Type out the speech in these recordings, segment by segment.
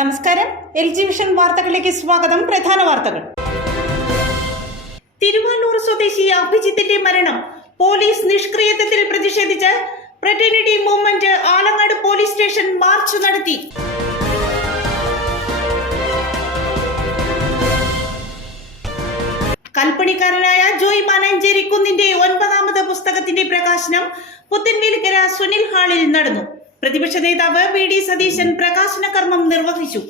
നമസ്കാരം. LG vision വാർത്തകളിലേക്ക് സ്വാഗതം. പ്രധാന വാർത്തകൾ. തിരുവല്ലൂർ സ്വദേശി അഭിജിത്തിന്റെ മരണം പോലീസ് നിഷ്ക്രിയത്വത്തിൽ പ്രതിഷേധിച്ച് fraternity movement Alangad police station March നടത്തി. കൽപ്പണിക്കാരനായ ജോയ് മാനാഞ്ചേരി കുന്നിന്റെ 9ാമത് പുസ്തകത്തിന്റെ പ്രകാശനം പുത്തൻവേലിക്കര സുനിൽ ഹാളിൽ നടന്നു. പ്രതിപക്ഷ നേതാവ് VD സതീശൻ പ്രകാശന കർമ്മം നിർവഹിച്ചു.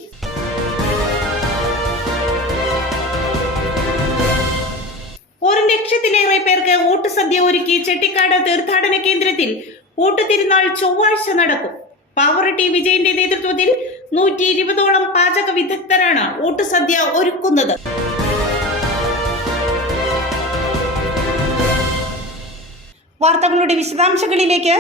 ഒരു ലക്ഷത്തിലേറെ പേർക്ക് ഊട്ടുസദ്യ ഒരുക്കി ചെട്ടിക്കാട് തീർത്ഥാടന കേന്ദ്രത്തിൽ ഊട്ടുതിരുനാൾ ചൊവ്വാഴ്ച നടക്കും. പാവറട്ടി വിജയന്റെ നേതൃത്വത്തിൽ 120ഓളം പാചക വിദഗ്ധരാണ് ഊട്ടുസദ്യ ഒരുക്കുന്നത്. വാർത്തകളുടെ വിശദാംശങ്ങളിലേക്ക്.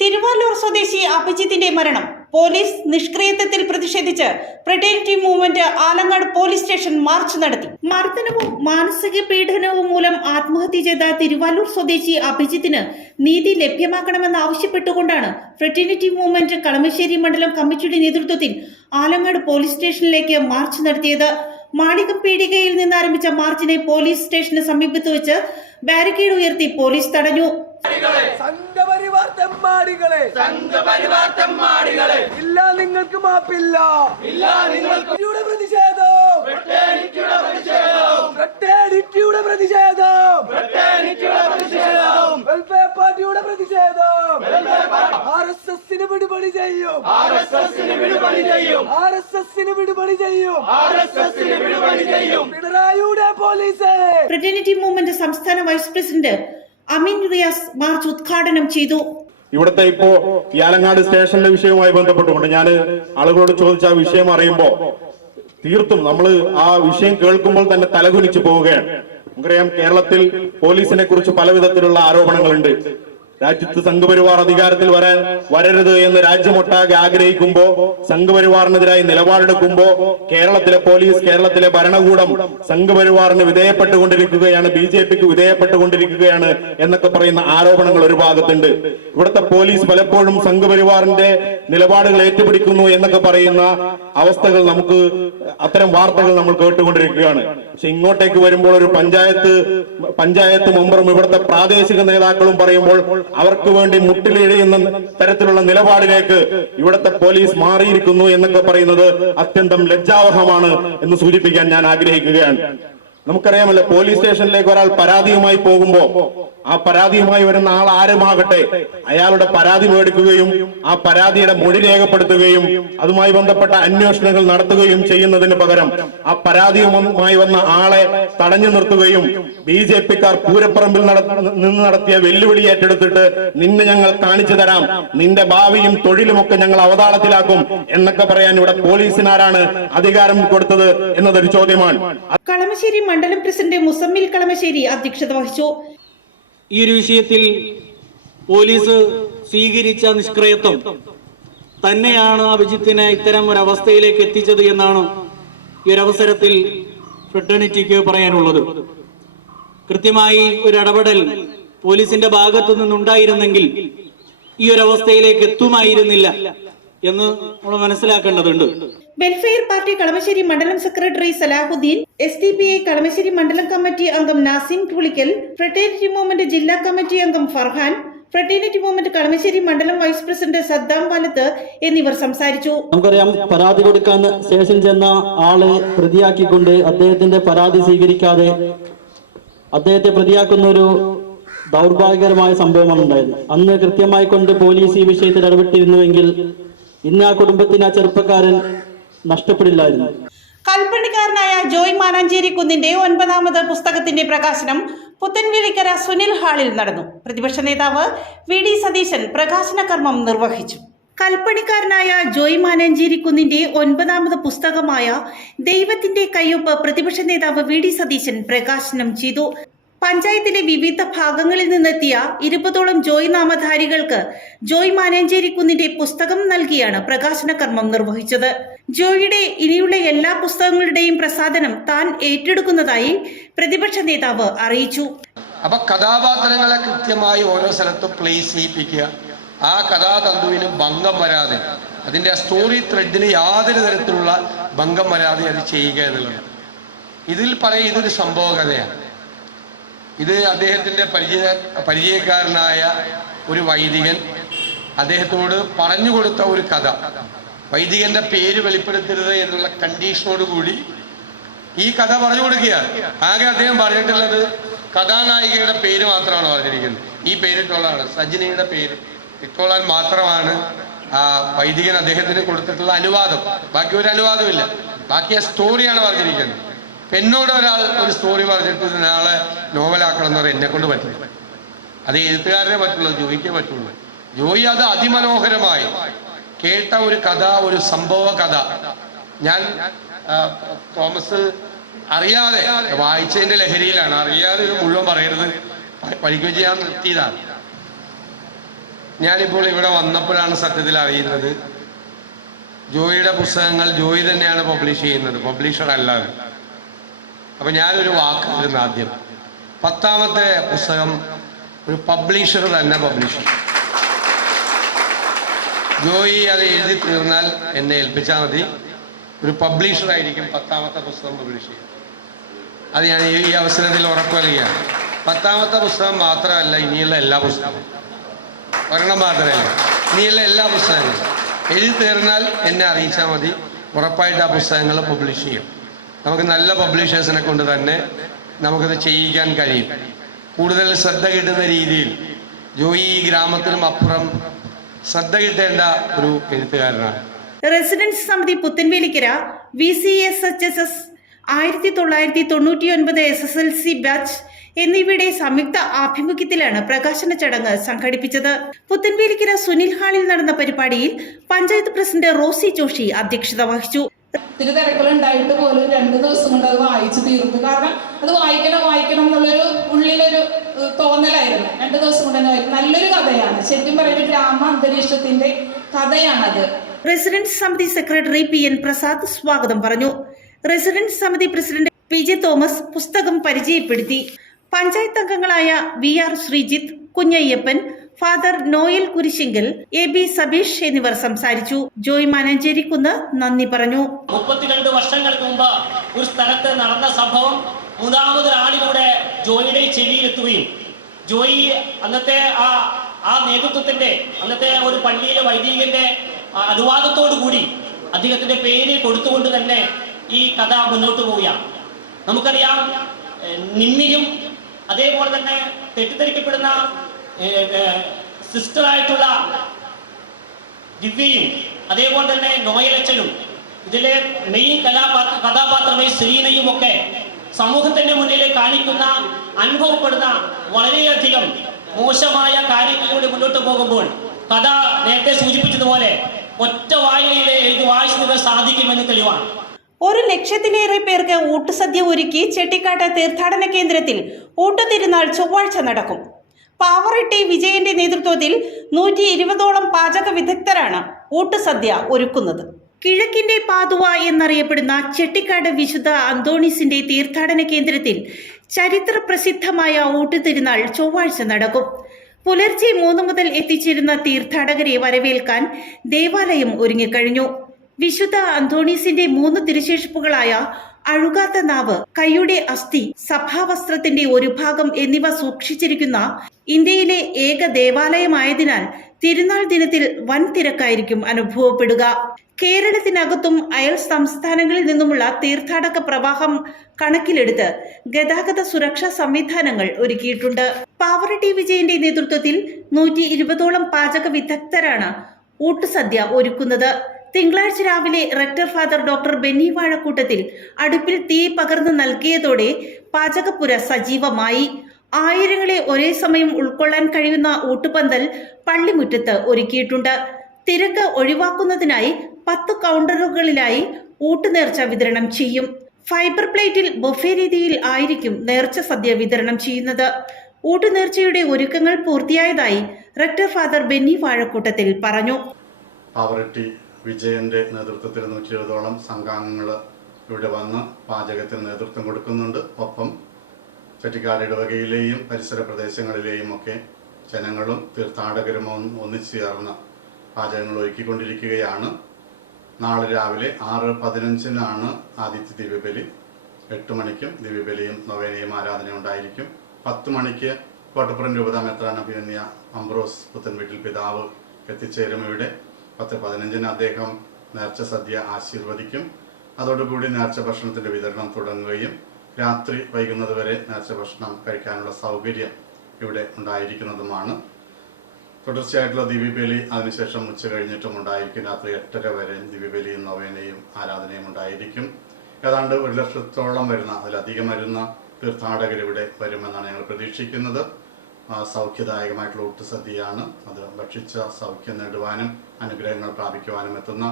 തിരുവല്ലൂർ സ്വദേശി അഭിജിത്തിന്റെ മരണം പോലീസ് നിഷ്ക്രിയത്വത്തിൽ പ്രതിഷേധിച്ച് fraternity movement Alangad police station March നടത്തി. മർദ്ദനവും മാനസിക പീഡനവും മൂലം ആത്മഹത്യ ചെയ്ത തിരുവല്ലൂർ സ്വദേശി അഭിജിത്തിന് നീതി ലഭ്യമാക്കണമെന്നാവശ്യപ്പെട്ടുകൊണ്ടാണ് ഫ്രറ്റേണിറ്റി മൂവ്മെന്റ് കളമശ്ശേരി മണ്ഡലം കമ്മിറ്റിയുടെ നേതൃത്വത്തിൽ ആലങ്ങാട് പോലീസ് സ്റ്റേഷനിലേക്ക് മാർച്ച് നടത്തിയത്. മാളികം പീടികയിൽ നിന്ന് ആരംഭിച്ച മാർച്ചിനെ പോലീസ് സ്റ്റേഷന് സമീപത്ത് വെച്ച് ബാരിക്കേഡ് ഉയർത്തി പോലീസ് തടഞ്ഞു. സംഘപരിവാർ തെമ്മാടികളെ ഇല്ല, നിങ്ങൾക്ക് മാപ്പില്ല. പ്രതിഷേധം വെൽഫെയർ പാർട്ടിയുടെ പ്രതിഷേധം. RSSന് വിടുപണി ചെയ്യും. പിണറായിയുടെ പോലീസ്. ഫ്രറ്റേണിറ്റി മൂവ്മെന്റ് സംസ്ഥാന വൈസ് പ്രസിഡന്റ് അമീൻ റിയാസ് മാർച്ച് ഉദ്ഘാടനം ചെയ്തു. ഇവിടുത്തെ ഇപ്പോ ആലങ്ങാട് സ്റ്റേഷനിലെ വിഷയവുമായി ബന്ധപ്പെട്ടുകൊണ്ട് ഞാൻ ആളുകളോട് ചോദിച്ച ആ വിഷയം അറിയുമ്പോ തീർത്തും നമ്മൾ ആ വിഷയം കേൾക്കുമ്പോൾ തന്നെ തലകുനിച്ചു പോവുകയാണ്. നമുക്കറിയാം, കേരളത്തിൽ പോലീസിനെ കുറിച്ച് പല വിധത്തിലുള്ള ആരോപണങ്ങളുണ്ട്. രാജ്യത്ത് സംഘപരിവാർ അധികാരത്തിൽ വരരുത് എന്ന് രാജ്യമൊട്ടാകെ ആഗ്രഹിക്കുമ്പോ, സംഘപരിവാറിനെതിരായി നിലപാടെടുക്കുമ്പോ കേരളത്തിലെ പോലീസ്, കേരളത്തിലെ ഭരണകൂടം സംഘപരിവാറിന് വിധേയപ്പെട്ടുകൊണ്ടിരിക്കുകയാണ്, BJPക്ക് വിധേയപ്പെട്ടുകൊണ്ടിരിക്കുകയാണ് എന്നൊക്കെ പറയുന്ന ആരോപണങ്ങൾ ഒരു ഭാഗത്തുണ്ട്. ഇവിടുത്തെ പോലീസ് പലപ്പോഴും സംഘപരിവാറിന്റെ നിലപാടുകൾ ഏറ്റുപിടിക്കുന്നു എന്നൊക്കെ പറയുന്ന അവസ്ഥകൾ അത്തരം വാർത്തകൾ നമ്മൾ കേട്ടുകൊണ്ടിരിക്കുകയാണ്. പക്ഷെ ഇങ്ങോട്ടേക്ക് വരുമ്പോൾ ഒരു പഞ്ചായത്ത് മെമ്പറും ഇവിടുത്തെ പ്രാദേശിക നേതാക്കളും പറയുമ്പോൾ അവർക്ക് വേണ്ടി മുട്ടിലിഴയുന്ന തരത്തിലുള്ള നിലപാടിലേക്ക് ഇവിടുത്തെ പോലീസ് മാറിയിരിക്കുന്നു എന്നൊക്കെ പറയുന്നത് അത്യന്തം ലജ്ജാവഹമാണ് എന്ന് സൂചിപ്പിക്കാൻ ഞാൻ ആഗ്രഹിക്കുകയാണ്. നമുക്കറിയാമല്ലോ, പോലീസ് സ്റ്റേഷനിലേക്ക് ഒരാൾ പരാതിയുമായി പോകുമ്പോ ആ പരാതിയുമായി വരുന്ന ആൾ ആരുമാകട്ടെ അയാളുടെ പരാതി മേടിക്കുകയും ആ പരാതിയുടെ മൊഴി രേഖപ്പെടുത്തുകയും അതുമായി ബന്ധപ്പെട്ട അന്വേഷണങ്ങൾ നടത്തുകയും ചെയ്യുന്നതിന് പകരം ആ പരാതിയുമായി വന്ന ആളെ തടഞ്ഞു നിർത്തുകയും BJPക്കാർ പൂരപ്പറമ്പിൽ നിന്ന് നടത്തിയ വെല്ലുവിളി ഏറ്റെടുത്തിട്ട് നിന്നെ ഞങ്ങൾ കാണിച്ചു തരാം, നിന്റെ ഭാവിയും തൊഴിലുമൊക്കെ ഞങ്ങൾ അവതാളത്തിലാക്കും എന്നൊക്കെ പറയാൻ ഇവിടെ പോലീസിനാരാണ് അധികാരം കൊടുത്തത് എന്നതൊരു ചോദ്യമാണ്. കളമശ്ശേരി മണ്ഡലം പ്രസിഡന്റ് മുസമ്മിൽ കളമശ്ശേരി അധ്യക്ഷത വഹിച്ചു. ഈ ഒരു വിഷയത്തിൽ പോലീസ് സ്വീകരിച്ച നിഷ്ക്രിയത്വം തന്നെയാണ് അഭിജിത്തിനെ ഇത്തരം ഒരു അവസ്ഥയിലേക്ക് എത്തിച്ചത് എന്നാണ് ഈ ഒരു അവസരത്തിൽ ഫ്രറ്റേണിറ്റിക്ക് പറയാനുള്ളത്. കൃത്യമായി ഒരു ഇടപെടൽ പോലീസിന്റെ ഭാഗത്തു നിന്നുണ്ടായിരുന്നെങ്കിൽ ഈ ഒരു അവസ്ഥയിലേക്ക് എത്തുമായിരുന്നില്ല എന്ന് നമ്മൾ മനസ്സിലാക്കേണ്ടതുണ്ട്. വെൽഫെയർ പാർട്ടി കളമശ്ശേരി മണ്ഡലം സെക്രട്ടറി സലാഹുദ്ദീൻ, SDPI കളമശ്ശേരി മണ്ഡലം കമ്മിറ്റി അംഗം നാസിം ധുളിക്കൽ, ഫ്രറ്റേണിറ്റി മൂവ്മെന്റ് ജില്ലാ കമ്മിറ്റി അംഗം ഫർഹാൻ, ഫ്രറ്റേണിറ്റി മൂവ്മെന്റ് കളമശ്ശേരി മണ്ഡലം വൈസ് പ്രസിഡന്റ് സദ്ദാം വാലത്ത് എന്നിവർ സംസാരിച്ചു. നമുക്കറിയാം, പരാതി കൊടുക്കാൻ സ്റ്റേഷൻ ചെന്ന ആളെ പ്രതിയാക്കിക്കൊണ്ട് അദ്ദേഹത്തിന്റെ പരാതി സ്വീകരിക്കാതെ അദ്ദേഹത്തെ പ്രതിയാക്കുന്ന ഒരു ദൗർഭാഗ്യകരമായ സംഭവമാണ് ഉണ്ടായത്. അന്ന് കൃത്യമായി കൊണ്ട് പോലീസ് ഈ വിഷയത്തിൽ ഇടപെട്ടിരുന്നുവെങ്കിൽ ഇന്ന് ആ കുടുംബത്തിന് ആ ചെറുപ്പക്കാരൻ നഷ്ടപ്പെടില്ലായിരുന്നു. കൽപ്പണിക്കാരനായ ജോയ് മാനാഞ്ചേരി കുന്നിന്റെ 9ാമത് പുസ്തകത്തിന്റെ പ്രകാശനം പുത്തൻവേലിക്കര സുനിൽ ഹാളിൽ നടന്നു. പ്രതിപക്ഷ നേതാവ് VD സതീശൻ പ്രകാശന കർമ്മം നിർവഹിച്ചു. കൽപ്പണിക്കാരനായ ജോയ് മാനാഞ്ചേരി കുന്നിന്റെ 9ാമത് പുസ്തകമായ ദൈവത്തിന്റെ കയ്യൊപ്പ് പ്രതിപക്ഷ നേതാവ് VD സതീശൻ പ്രകാശനം ചെയ്തു. പഞ്ചായത്തിലെ വിവിധ ഭാഗങ്ങളിൽ നിന്നെത്തിയ 20ഓളം ജോയ് നാമധാരികൾക്ക് ജോയ് മാനാഞ്ചേരി കുന്നിന്റെ പുസ്തകം നൽകിയാണ് പ്രകാശന കർമ്മം നിർവഹിച്ചത്. ജോയിയുടെ ഇനിയുള്ള എല്ലാ പുസ്തകങ്ങളുടെയും പ്രസാധനം താൻ ഏറ്റെടുക്കുന്നതായി പ്രതിപക്ഷ നേതാവ് അറിയിച്ചു. അപ്പൊ കഥാപാത്രങ്ങളെ കൃത്യമായി ഓരോ സ്ഥലത്തും പ്ലേസ് ചെയ്യിപ്പിക്കുക, ആ കഥാതന്തുവിന് ഭംഗം വരാതെ അതിൻ്റെ ആ സ്റ്റോറി ത്രെഡിന് യാതൊരു തരത്തിലുള്ള ഭംഗം വരാതെ അത് ചെയ്യുക എന്നുള്ളതാണ്. ഇതിൽ പറയും ഇതൊരു സംഭവ കഥയാണ്. ഇത് അദ്ദേഹത്തിൻ്റെ പരിചയക്കാരനായ ഒരു വൈദികൻ അദ്ദേഹത്തോട് പറഞ്ഞു കൊടുത്ത ഒരു കഥ. വൈദികന്റെ പേര് വെളിപ്പെടുത്തരുത് എന്നുള്ള കണ്ടീഷനോടുകൂടി ഈ കഥ പറഞ്ഞു കൊടുക്കുകയാണ്. ആകെ അദ്ദേഹം പറഞ്ഞിട്ടുള്ളത് കഥാനായികയുടെ പേര് മാത്രമാണ് പറഞ്ഞിരിക്കുന്നത്. ഈ പേരിട്ടുള്ളതാണ് സജിനിയുടെ പേര് ഇട്ടോളാൻ മാത്രമാണ് വൈദികൻ അദ്ദേഹത്തിന് കൊടുത്തിട്ടുള്ള അനുവാദം. ബാക്കി ഒരു അനുവാദമില്ല. ബാക്കി ആ സ്റ്റോറിയാണ് പറഞ്ഞിരിക്കുന്നത്. എന്നോട് ഒരാൾ ഒരു സ്റ്റോറി പറഞ്ഞിട്ട് നാളെ നോവലാക്കണം എന്ന് പറയാൻ എന്നെ കൊണ്ട് പറ്റില്ല. അത് എഴുത്തുകാരനെ പറ്റുള്ളൂ, ജോയിക്കേ പറ്റുള്ളൂ. ജോയി അത് അതിമനോഹരമായി കേട്ട ഒരു കഥ, ഒരു സംഭവ കഥ. ഞാൻ തോമസ് അറിയാതെ വായിച്ചതിന്റെ ലഹരിയിലാണ്, അറിയാതെ ഇത് മുഴുവൻ പറയരുത് പഠിക്കുകയും ചെയ്യാൻ നിർത്തിയതാണ്. ഞാനിപ്പോൾ ഇവിടെ വന്നപ്പോഴാണ് സത്യത്തിൽ അറിയുന്നത് ജോയിയുടെ പുസ്തകങ്ങൾ ജോയി തന്നെയാണ് പബ്ലിഷ് ചെയ്യുന്നത്, പബ്ലിഷർ അല്ലാതെ. അപ്പൊ ഞാനൊരു വാക്കായിരുന്നു ആദ്യം, 10ാമത്തെ പുസ്തകം ഒരു പബ്ലിഷർ തന്നെ പബ്ലിഷ് ചെയ്യും. ജോയി അത് എഴുതി തീർന്നാൽ എന്നെ ഏൽപ്പിച്ചാൽ മതി, ഒരു പബ്ലിഷറായിരിക്കും 10ാമത്തെ പുസ്തകം പബ്ലിഷ് ചെയ്യും. അത് ഞാൻ ഈ അവസരത്തിൽ ഉറപ്പ് നൽകുകയാണ്. 10ാമത്തെ പുസ്തകം മാത്രമല്ല, ഇനിയുള്ള എല്ലാ പുസ്തകവും, ഒരെണ്ണം മാത്രമല്ല, ഇനിയുള്ള എല്ലാ പുസ്തകങ്ങളും എഴുതി തീർന്നാൽ എന്നെ അറിയിച്ചാൽ മതി. ഉറപ്പായിട്ട് ആ പുസ്തകങ്ങൾ പബ്ലിഷ് ചെയ്യും. നമുക്ക് നല്ല പബ്ലിഷേഴ്സിനെ കൊണ്ട് തന്നെ നമുക്കത് ചെയ്യിക്കാൻ കഴിയും. കൂടുതൽ ശ്രദ്ധ കിട്ടുന്ന രീതിയിൽ ജോയി ഈ ഗ്രാമത്തിനും അപ്പുറം ശ്രദ്ധ കിട്ടേണ്ട ഒരു എഴുത്തുകാരനാണ്. റെസിഡൻസ് സമിതി പുത്തൻവേലിക്കര VCSHSS 1999 SSLC ബാച്ച് എന്നിവയുടെ സംയുക്ത ആഭിമുഖ്യത്തിലാണ് പ്രകാശന ചടങ്ങ് സംഘടിപ്പിച്ചത്. പുത്തൻവേലിക്കര സുനിൽ ഹാളിൽ നടന്ന പരിപാടിയിൽ പഞ്ചായത്ത് പ്രസിഡന്റ് റോസി ജോഷി അധ്യക്ഷത വഹിച്ചു. ഒത്തിരി തിരക്കുകളുണ്ടായിട്ട് പോലും 2 ദിവസം കൊണ്ട് അത് വായിച്ചു തീർന്നു. കാരണം അത് വായിക്കണം എന്നുള്ളൊരു ഉള്ളിലൊരു തോന്നലായിരുന്നു. 2 ദിവസം കൊണ്ട് തന്നെ നല്ലൊരു കഥയാണ്. ശരിക്കും പറയുന്നത് ഗ്രാമ അന്തരീക്ഷത്തിന്റെ കഥയാണത്. റെസിഡൻസ് സമിതി സെക്രട്ടറി PN പ്രസാദ് സ്വാഗതം പറഞ്ഞു. റെസിഡൻസ് സമിതി പ്രസിഡന്റ് PJ തോമസ് പുസ്തകം പരിചയപ്പെടുത്തി. പഞ്ചായത്ത് അംഗങ്ങളായ VR Sreejith, Kunjayyappan, father Noel Kurisingal, AB Sabeesh എന്നിവർ സംസാരിച്ചു. ജോയ് മാനഞ്ചേരിക്കുന്ന് നന്ദി പറഞ്ഞു. 32 വർഷങ്ങൾക്ക് മുമ്പ് ഒരു സ്ഥലത്ത് നടന്ന സംഭവം 3ാമത് ആളിലൂടെ ജോയിയുടെ ചെവിയിലെത്തുകയും ജോയി അന്നത്തെ ആ നേതൃത്വത്തിന്റെ അന്നത്തെ ഒരു പള്ളിയിലെ വൈദികന്റെ അനുവാദത്തോടു കൂടി അദ്ദേഹത്തിന്റെ പേര് കൊടുത്തുകൊണ്ട് തന്നെ ഈ കഥ മുന്നോട്ട് പോവുകയാണ്. നമുക്കറിയാം നിമ്മിയും അതേപോലെ തന്നെ തെറ്റിദ്ധരിക്കപ്പെടുന്ന സിസ്റ്ററായിട്ടുള്ള ദിവ്യയും അതേപോലെ തന്നെ നോയലച്ചനും ഇതിലെ മെയിൻ കഥാപാത്രമായി ശ്രീനയും ഒക്കെ സമൂഹത്തിന്റെ മുന്നിൽ കാണിക്കുന്ന അനുഭവപ്പെടുന്ന വളരെയധികം മോശമായ കാര്യങ്ങളിലൂടെ മുന്നോട്ട് പോകുമ്പോൾ കഥ നേരത്തെ സൂചിപ്പിച്ചതുപോലെ ഒറ്റ വായനയിൽ എഴുതി വായിച്ചു സാധിക്കുമെന്ന് തെളിവാണ്. 1 ലക്ഷത്തിലേറെ പേർക്ക് ഊട്ടുസദ്യ ഒരുക്കി ചെട്ടിക്കാട്ട് തീർത്ഥാടന കേന്ദ്രത്തിൽ ഊട്ടുതിരുനാൾ ചൊവ്വാഴ്ച നടക്കും. പാവറട്ടി വിജയന്റെ നേതൃത്വത്തിൽ 120ഓളം പാചക വിദഗ്ധരാണ് ഊട്ടുസദ്യ ഒരുക്കുന്നത്. കിഴക്കിന്റെ പാതുവ എന്നറിയപ്പെടുന്ന ചെട്ടിക്കാട് വിശുദ്ധ അന്തോണീസിന്റെ തീർത്ഥാടന കേന്ദ്രത്തിൽ ചരിത്ര പ്രസിദ്ധമായ ഊട്ടുതിരുനാൾ ചൊവ്വാഴ്ച നടക്കും. പുലർച്ചെ 3 മുതൽ എത്തിച്ചേരുന്ന തീർത്ഥാടകരെ വരവേൽക്കാൻ ദേവാലയം ഒരുങ്ങിക്കഴിഞ്ഞു. വിശുദ്ധ അന്തോണീസിന്റെ 3 തിരുശേഷിപ്പുകളായ അഴുകാത്ത നാവ്, കൈയുടെ അസ്ഥി, സഭാവസ്ത്രത്തിന്റെ ഒരു ഭാഗം എന്നിവ സൂക്ഷിച്ചിരിക്കുന്ന ഇന്ത്യയിലെ ഏക ദേവാലയമായതിനാൽ തിരുനാൾ ദിനത്തിൽ വൻ തിരക്കായിരിക്കും അനുഭവപ്പെടുക. കേരളത്തിനകത്തും അയൽ സംസ്ഥാനങ്ങളിൽ നിന്നുമുള്ള തീർത്ഥാടക പ്രവാഹം കണക്കിലെടുത്ത് ഗതാഗത സുരക്ഷാ സംവിധാനങ്ങൾ ഒരുക്കിയിട്ടുണ്ട്. പാവറട്ടി വിജയന്റെ നേതൃത്വത്തിൽ 120ഓളം പാചക വിദഗ്ധരാണ് ഊട്ടുസദ്യ ഒരുക്കുന്നത്. തിങ്കളാഴ്ച രാവിലെ rector father doctor Benny Vazhakoottathil അടുപ്പിൽ തീ പകർന്നു നൽകിയതോടെ പാചകപ്പുര സജീവമായി. ആയിരങ്ങളെ ഒരേ സമയം ഉൾക്കൊള്ളാൻ കഴിയുന്ന ഊട്ടുപന്തൽ പള്ളിമുറ്റത്ത് ഒരുക്കിയിട്ടുണ്ട്. തിരക്ക് ഒഴിവാക്കുന്നതിനായി 10 കൗണ്ടറുകളിലായി ഊട്ടുനേർച്ച വിതരണം ചെയ്യും. ഫൈബർ പ്ലേറ്റിൽ ബൊഫെ രീതിയിൽ ആയിരിക്കും നേർച്ച സദ്യ വിതരണം ചെയ്യുന്നത്. ഊട്ടുനേർച്ചയുടെ ഒരുക്കങ്ങൾ പൂർത്തിയായതായി റെക്ടർ ഫാദർ ബെന്നി വാഴക്കൂട്ടത്തിൽ പറഞ്ഞു. പാവറട്ടി വിജയന്റെ നേതൃത്വത്തിൽ 120ഓളം സംഘാംഗങ്ങൾ ഇവിടെ വന്ന് പാചകത്തിന് നേതൃത്വം കൊടുക്കുന്നുണ്ട്. ഒപ്പം ചെട്ടിക്കാട് ഇടവകയിലെയും പരിസര പ്രദേശങ്ങളിലെയും ഒക്കെ ജനങ്ങളും തീർത്ഥാടകരും ഒന്നിച്ചു ചേർന്ന് പാചകങ്ങൾ ഒരുക്കിക്കൊണ്ടിരിക്കുകയാണ്. നാളെ രാവിലെ 6:15 ആദിത്യ ദിവ്യബലി. 8 മണിക്കും ദിവ്യബലിയും നൊവേനയും ആരാധനയും ഉണ്ടായിരിക്കും. 10 മണിക്ക് കോട്ടപ്പുറം രൂപതാ മെത്രാൻ അഭിമന്യ അംബ്രോസ് പുത്തൻവീട്ടിൽ പിതാവ് എത്തിച്ചേരും. ഇവിടെ 10:15 അദ്ദേഹം നേർച്ച സദ്യ ആശീർവദിക്കും. അതോടുകൂടി നേർച്ച ഭക്ഷണത്തിന്റെ വിതരണം തുടങ്ങുകയും രാത്രി വൈകുന്നത് വരെ നേർച്ച ഭക്ഷണം കഴിക്കാനുള്ള സൗകര്യം ഇവിടെ ഉണ്ടായിരിക്കുന്നതുമാണ്. തുടർച്ചയായിട്ടുള്ള ദിവ്യബലി അതിനുശേഷം ഉച്ച കഴിഞ്ഞിട്ടും ഉണ്ടായിരിക്കും. രാത്രി 8:30 വരെ ദിവ്യബലിയും നൊവേനയും ആരാധനയും ഉണ്ടായിരിക്കും. ഏതാണ്ട് 1,00,000 വരുന്ന, അതിലധികം വരുന്ന തീർത്ഥാടകർ ഇവിടെ വരുമെന്നാണ് ഞങ്ങൾ പ്രതീക്ഷിക്കുന്നത്. സൗഖ്യദായകമായിട്ടുള്ള ഊട്ടുസദ്യയാണ്. അത് ഭക്ഷിച്ച സൗഖ്യം നേടുവാനും അനുഗ്രഹങ്ങൾ പ്രാപിക്കുവാനും എത്തുന്ന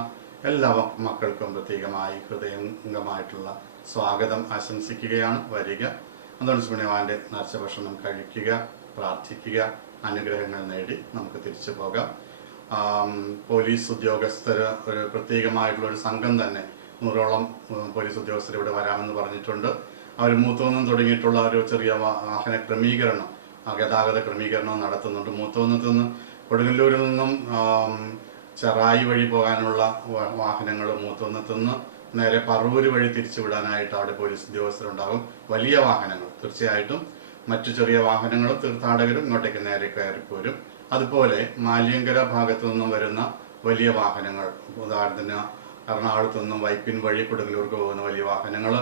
എല്ലാ മക്കൾക്കും പ്രത്യേകമായി ഹൃദയംഗമായിട്ടുള്ള സ്വാഗതം ആശംസിക്കുകയാണ്. വരിക, അന്തോണിസ്മണിവാന്റെ നേർച്ച ഭക്ഷണം കഴിക്കുക, പ്രാർത്ഥിക്കുക, അനുഗ്രഹങ്ങൾ നേടി നമുക്ക് തിരിച്ചു പോകാം. പോലീസ് ഉദ്യോഗസ്ഥർ ഒരു പ്രത്യേകമായിട്ടുള്ള ഒരു സംഘം തന്നെ 100ഓളം പോലീസ് ഉദ്യോഗസ്ഥർ ഇവിടെ വരാമെന്ന് പറഞ്ഞിട്ടുണ്ട്. അവർ മൂത്തോന്നം തുടങ്ങിയിട്ടുള്ള ഒരു ചെറിയ വാഹന ക്രമീകരണം, ഗതാഗത ക്രമീകരണം നടത്തുന്നുണ്ട്. മൂത്തോന്നത്ത് നിന്ന് കൊടുങ്ങല്ലൂരിൽ നിന്നും ചെറായി വഴി പോകാനുള്ള വാഹനങ്ങൾ മൂത്തോന്നത്ത് നിന്ന് നേരെ പറവൂര് വഴി തിരിച്ചുവിടാനായിട്ട് അവിടെ പോലീസ് ഉദ്യോഗസ്ഥരുണ്ടാകും. വലിയ വാഹനങ്ങൾ തീർച്ചയായിട്ടും, മറ്റു ചെറിയ വാഹനങ്ങളും തീർത്ഥാടകരും ഇങ്ങോട്ടേക്ക് നേരെ കയറിപ്പോരും. അതുപോലെ മാലിയങ്കര ഭാഗത്തു നിന്നും വരുന്ന വലിയ വാഹനങ്ങൾ, ഉദാഹരണത്തിന് എറണാകുളത്തു നിന്നും വൈപ്പിൻ വഴി കൊടുങ്ങല്ലൂർക്ക് പോകുന്ന വലിയ വാഹനങ്ങൾ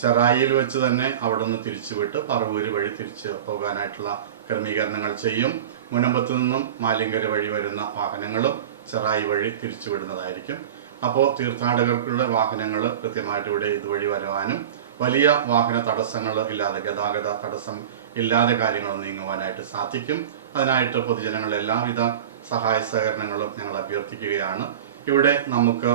ചെറായിയിൽ വെച്ച് തന്നെ അവിടെ നിന്ന് തിരിച്ചുവിട്ട് പറവൂര് വഴി തിരിച്ച് പോകാനായിട്ടുള്ള ക്രമീകരണങ്ങൾ ചെയ്യും. മുനമ്പത്തു നിന്നും മാലിയങ്കര വഴി വരുന്ന വാഹനങ്ങളും ചെറായി വഴി തിരിച്ചുവിടുന്നതായിരിക്കും. അപ്പോൾ തീർത്ഥാടകർക്കുള്ള വാഹനങ്ങൾ കൃത്യമായിട്ട് ഇവിടെ ഇതുവഴി വരുവാനും വലിയ വാഹന തടസ്സങ്ങൾ ഇല്ലാതെ, ഗതാഗത തടസ്സം ഇല്ലാതെ കാര്യങ്ങൾ നീങ്ങുവാനായിട്ട് സാധിക്കും. അതിനായിട്ട് പൊതുജനങ്ങളുടെ എല്ലാവിധ സഹായ സഹകരണങ്ങളും ഞങ്ങൾ അഭ്യർത്ഥിക്കുകയാണ്. ഇവിടെ നമുക്ക്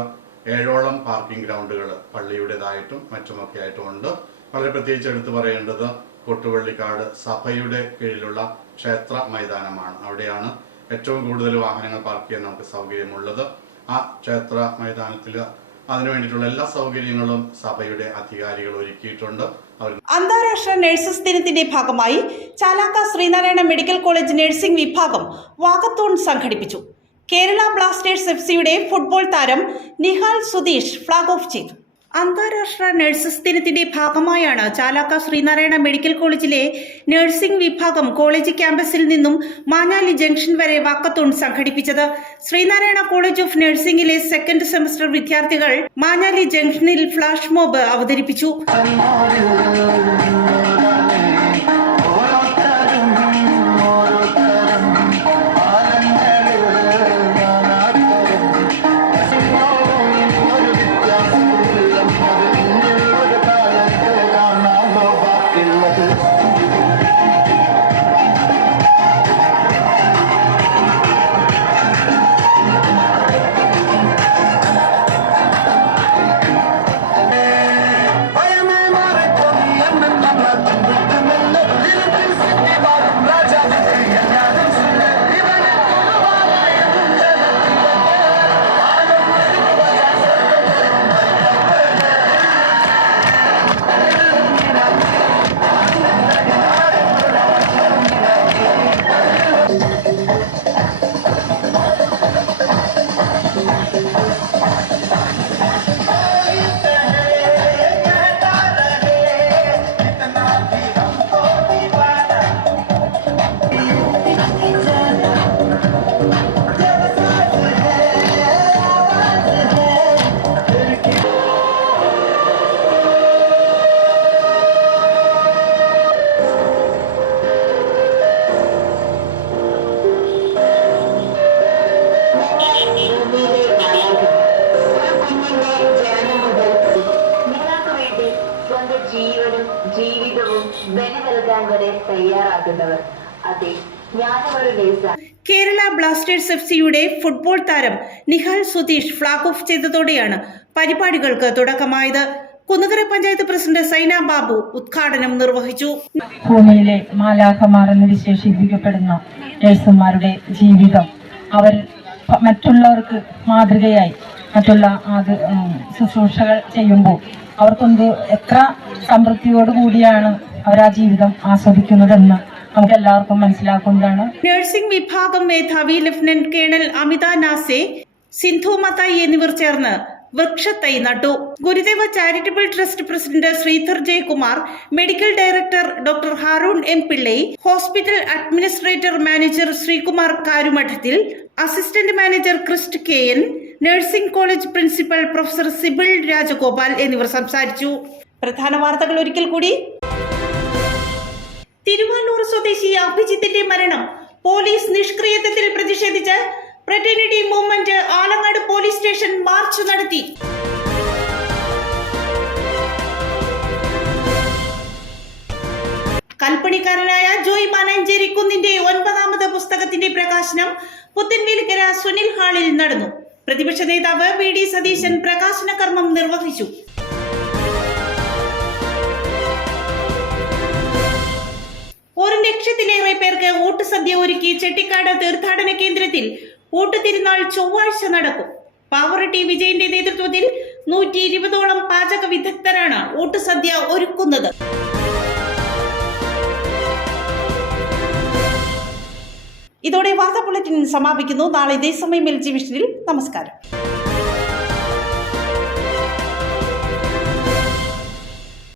7ഓളം പാർക്കിംഗ് ഗ്രൗണ്ടുകൾ പള്ളിയുടേതായിട്ടും മറ്റുമൊക്കെ ആയിട്ടും ഉണ്ട്. വളരെ പ്രത്യേകിച്ച് എടുത്തു പറയേണ്ടത് കൊട്ടുവള്ളിക്കാട് സഭയുടെ കീഴിലുള്ള ക്ഷേത്ര മൈതാനമാണ്. അവിടെയാണ് ഏറ്റവും കൂടുതൽ വാഹനങ്ങൾ പാർക്ക് ചെയ്യാൻ നമുക്ക് സൗകര്യമുള്ളത്. ആ ക്ഷേത്ര മൈതാനത്തിൽ അതിനു വേണ്ടിയിട്ടുള്ള എല്ലാ സൗകര്യങ്ങളും സഭയുടെ അധികാരികൾ ഒരുക്കിയിട്ടുണ്ട്. അന്താരാഷ്ട്ര നഴ്സസ് ദിനത്തിന്റെ ഭാഗമായി Chalakka Sreenarayana medical college nursing വിഭാഗം വാക്കത്തോൺ സംഘടിപ്പിച്ചു. കേരള ബ്ലാസ്റ്റേഴ്സ് FC-യുടെ ഫുട്ബോൾ താരം നിഹാൽ സുധീഷ് ഫ്ളാഗ് ഓഫ് ചെയ്തു. അന്താരാഷ്ട്ര നഴ്സസ് ദിനത്തിന്റെ ഭാഗമായാണ് ചാലാക്ക ശ്രീനാരായണ മെഡിക്കൽ കോളേജിലെ നഴ്സിംഗ് വിഭാഗം കോളേജ് ക്യാമ്പസിൽ നിന്നും മാഞ്ഞാലി ജംഗ്ഷൻ വരെ വാക്കത്തോൺ സംഘടിപ്പിച്ചത്. ശ്രീനാരായണ കോളേജ് ഓഫ് നഴ്സിംഗിലെ 2nd സെമസ്റ്റർ വിദ്യാർത്ഥികൾ മാഞ്ഞാലി ജംഗ്ഷനിൽ ഫ്ലാഷ് മോബ് അവതരിപ്പിച്ചു. ജീവിതവും ബലി നൽകാൻ വരെ തയ്യാറാകുന്നവർ. അതെ, ഞാനൊരു നേഴ്സാണ്. കേരള ബ്ലാസ്റ്റേഴ്സ് FC-യുടെ ഫുട്ബോൾ താരം നിഹാൽ സുധീഷ് ഫ്ളാഗ് ഓഫ് ചെയ്തതോടെയാണ് പരിപാടികൾക്ക് തുടക്കമായത്. കുന്നുകര പഞ്ചായത്ത് പ്രസിഡന്റ് സൈന ബാബു ഉദ്ഘാടനം നിർവഹിച്ചു. ഭൂമിയിലെ മാലാഖമാർ എന്ന് വിശേഷിപ്പിക്കപ്പെടുന്ന നഴ്സുമാരുടെ ജീവിതം, അവർ മറ്റുള്ളവർക്ക് മാതൃകയായി മറ്റുള്ള ശുശ്രൂഷകൾ ചെയ്യുമ്പോൾ അവർക്കൊന്ന് എത്ര സംതൃപ്തിയോടുകൂടിയാണ് അവർ ആ ജീവിതം ആസ്വദിക്കുന്നതെന്ന് നമുക്ക് എല്ലാവർക്കും മനസ്സിലാക്കുന്നതാണ്. നഴ്സിംഗ് വിഭാഗം മേധാവി ലഫ്റ്റനന്റ് കേണൽ അമിത നാസെ, സിന്ധു മത്തായി എന്നിവർ ചേർന്ന് വൃക്ഷത്തൈ നട്ടു. Gurudeva charitable trust president Sreedhar Jayakumar, medical director doctor Haroon M Pillai, hospital administrator manager Sreekumar Karumathil, assistant manager Christ K N, nursing college principal professor Sibil Rajagopal എന്നിവർ സംസാരിച്ചു. പ്രധാന വാർത്തകൾ ഒരിക്കൽ കൂടി. തിരുവല്ലൂർ സ്വദേശി അഭിജിത്തിന്റെ മരണം പോലീസ് നിഷ്ക്രിയത്വത്തിൽ പ്രതിഷേധിച്ച് fraternity movement Alangad police station March നടത്തി. കൽപ്പണിക്കാരനായ ജോയ് മാനാഞ്ചേരി കുന്നിന്റെ 9ാമത് പുസ്തകത്തിന്റെ പ്രകാശനം പുത്തൻവേലിക്കര സുനിൽ ഹാളിൽ നടന്നു. പ്രതിപക്ഷ നേതാവ് വി.ഡി. സതീശൻ പ്രകാശന കർമ്മം നിർവഹിച്ചു. ഒരു ലക്ഷത്തിലേറെ പേർക്ക് ഊട്ടുസദ്യ ഒരുക്കി ചെട്ടിക്കാട് തീർത്ഥാടന കേന്ദ്രത്തിൽ ഊട്ടുതിരുനാൾ ചൊവ്വാഴ്ച നടക്കും. പാവറട്ടി വിജയന്റെ നേതൃത്വത്തിൽ 120ഓളം പാചക വിദഗ്ധരാണ് ഊട്ടുസദ്യ ഒരുക്കുന്നത്. ഇതോടെ വാർത്താ ബുള്ളറ്റിൻ സമാപിക്കുന്നു. നാളെ ഇതേ സമയം LG വിഷനിൽ. നമസ്കാരം.